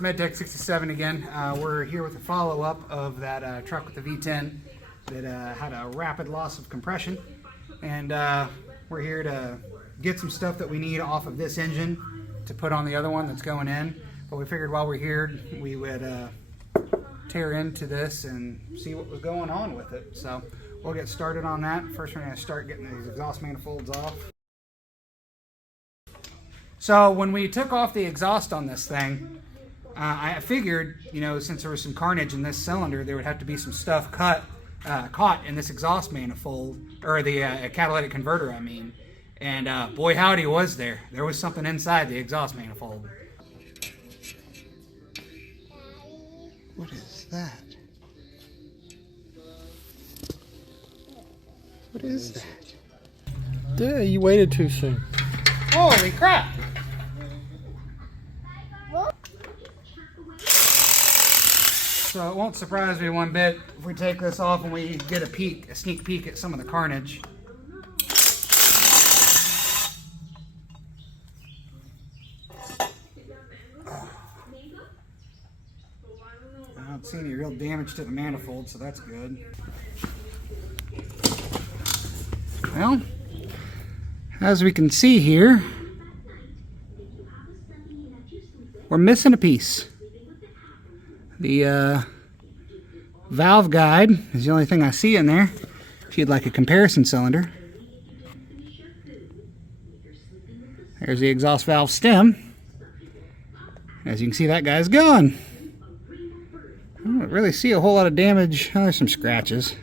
Medtech 67 again. We're here with a follow-up of that truck with the V10 that had a rapid loss of compression, and we're here to get some stuff that we need off of this engine to put on the other one that's going in. But we figured while we're here we would tear into this and see what was going on with it. So we'll get started on that. First we're going to start getting these exhaust manifolds off. So when we took off the exhaust on this thing, I figured, you know, since there was some carnage in this cylinder, there would have to be some stuff caught in this exhaust manifold, or the catalytic converter, I mean. And boy howdy was there. There was something inside the exhaust manifold. What is that? What is that? Yeah, you waited too soon. Holy crap! So it won't surprise me one bit if we take this off and we get a sneak peek at some of the carnage. I don't see any real damage to the manifold, so that's good. Well, as we can see here, we're missing a piece. The valve guide is the only thing I see in there. If you'd like a comparison cylinder. There's the exhaust valve stem. As you can see, that guy's gone. I don't really see a whole lot of damage. Oh, there's some scratches.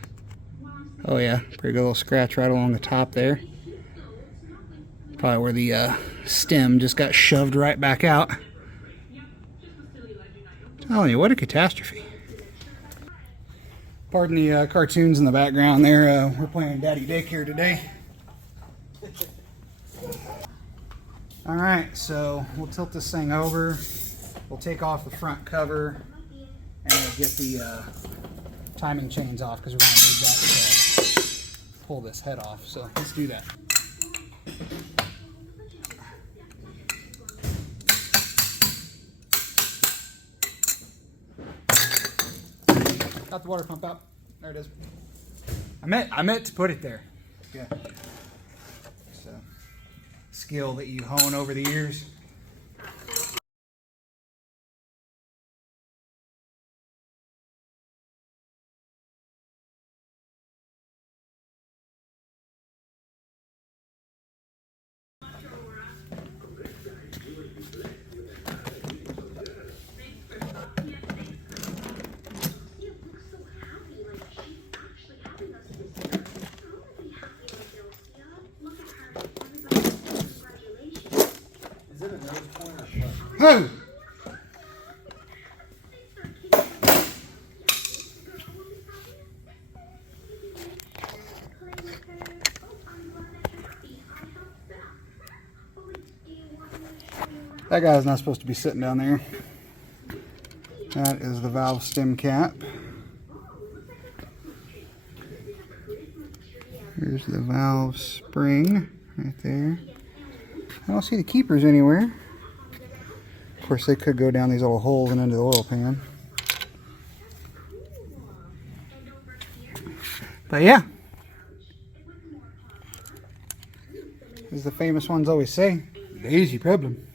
Oh yeah, pretty good little scratch right along the top there. Probably where the stem just got shoved right back out. Telling you, what a catastrophe. Pardon the cartoons in the background there. We're playing Daddy Daycare today. Alright, so we'll tilt this thing over. We'll take off the front cover and we'll get the timing chains off because we're going to need that to pull this head off. So let's do that. Got the water pump out. There it is. I meant to put it there. Yeah. It's a skill that you hone over the years. Whoa! That guy's not supposed to be sitting down there. That is the valve stem cap. Here's the valve spring right there. I don't see the keepers anywhere. Of course, they could go down these little holes and into the oil pan. But yeah, as the famous ones always say, lazy problem.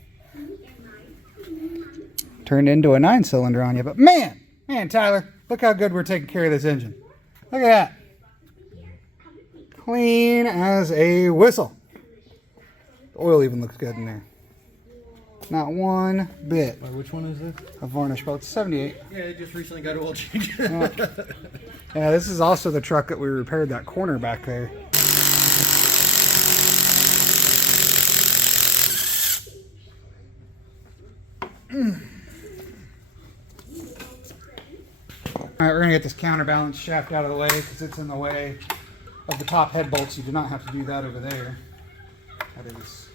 Turned into a 9-cylinder on you, but man, Tyler, look how good we're taking care of this engine. Look at that. Clean as a whistle. The oil even looks good in there. Not one bit. Which one is this? A varnish, but it's 78. Yeah, it just recently got oil change. Yeah, this is also the truck that we repaired that corner back there. Alright, we're going to get this counterbalance shaft out of the way because it's in the way of the top head bolts. You do not have to do that over there. That is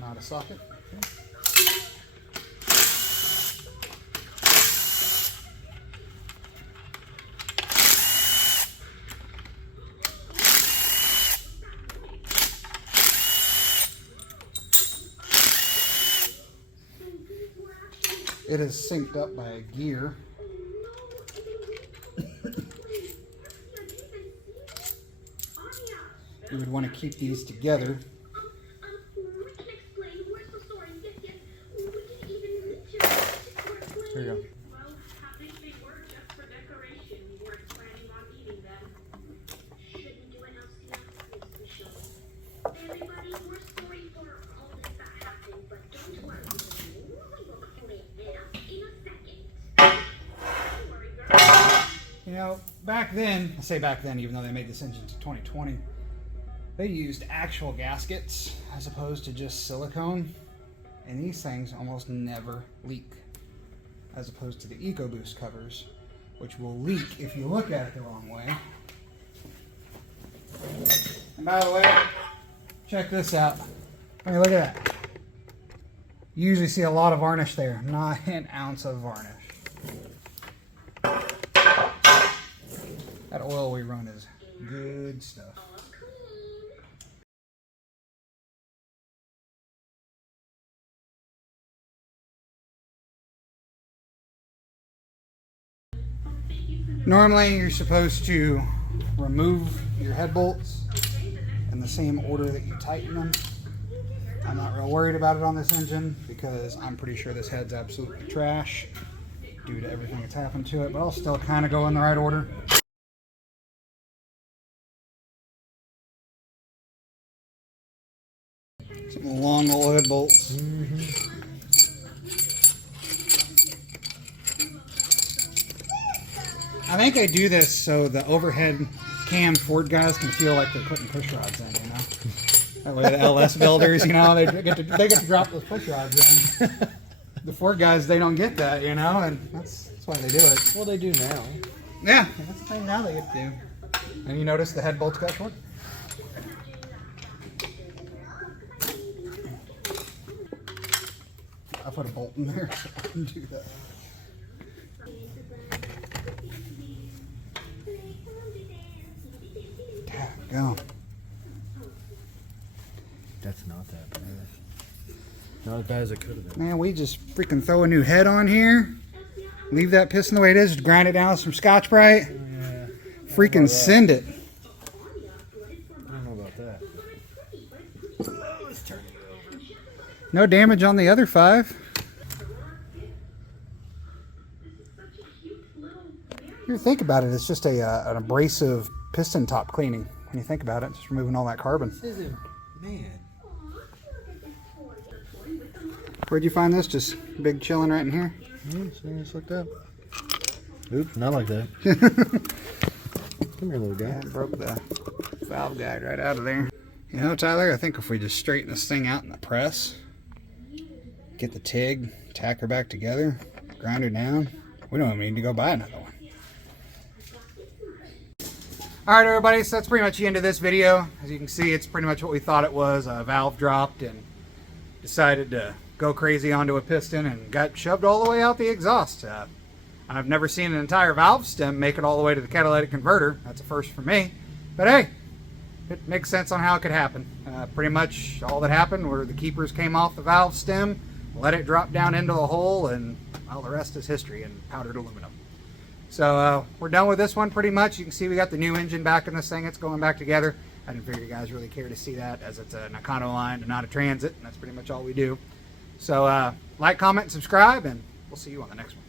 not a socket. Okay. it is synced up by a gear. You would want to keep these together. There you go. You know, back then, I say back then, even though they made this engine to 2020, they used actual gaskets as opposed to just silicone, and these things almost never leak, as opposed to the EcoBoost covers, which will leak if you look at it the wrong way. And by the way, check this out. I mean, look at that. You usually see a lot of varnish there, not an ounce of varnish. That oil we run is good stuff. Normally you're supposed to remove your head bolts in the same order that you tighten them. I'm not real worried about it on this engine because I'm pretty sure this head's absolutely trash due to everything that's happened to it, but I'll still kind of go in the right order. Some long old head bolts. I think I do this so the overhead cam Ford guys can feel like they're putting push rods in, you know? That way the LS builders, you know, they get to drop those push rods in. The Ford guys, they don't get that, you know, and that's why they do it. Well, they do now. Yeah, that's the thing now they get to do. And you notice the head bolts got short? I put a bolt in there so I can do that. Go. That's not that bad. Not as bad as it could have been. Man, we just freaking throw a new head on here. Leave that piston the way it is. Just grind it down with some Scotch-Brite. Yeah. Freaking send it. I don't know about that. Let's turn it over. No damage on the other 5. You think about it, it's just an abrasive piston top cleaning. When you think about it, just removing all that carbon. This isn't, man. Where'd you find this? Just big chilling right in here? Just looked up. Oops, not like that. Come here, little guy. Yeah, broke the valve guide right out of there. You know, Tyler, I think if we just straighten this thing out in the press, get the TIG, tack her back together, grind her down, we don't even need to go buy another one. Alright everybody, so that's pretty much the end of this video. As you can see, it's pretty much what we thought it was. A valve dropped and decided to go crazy onto a piston and got shoved all the way out the exhaust. I've never seen an entire valve stem make it all the way to the catalytic converter. That's a first for me. But hey, it makes sense on how it could happen. Pretty much all that happened were the keepers came off the valve stem, let it drop down into the hole, and well, the rest is history and powdered aluminum. So we're done with this one pretty much. You can see we got the new engine back in this thing. It's going back together. I didn't figure you guys really care to see that, as it's a Nakano line and not a Transit, and that's pretty much all we do. So like, comment, and subscribe, and we'll see you on the next one.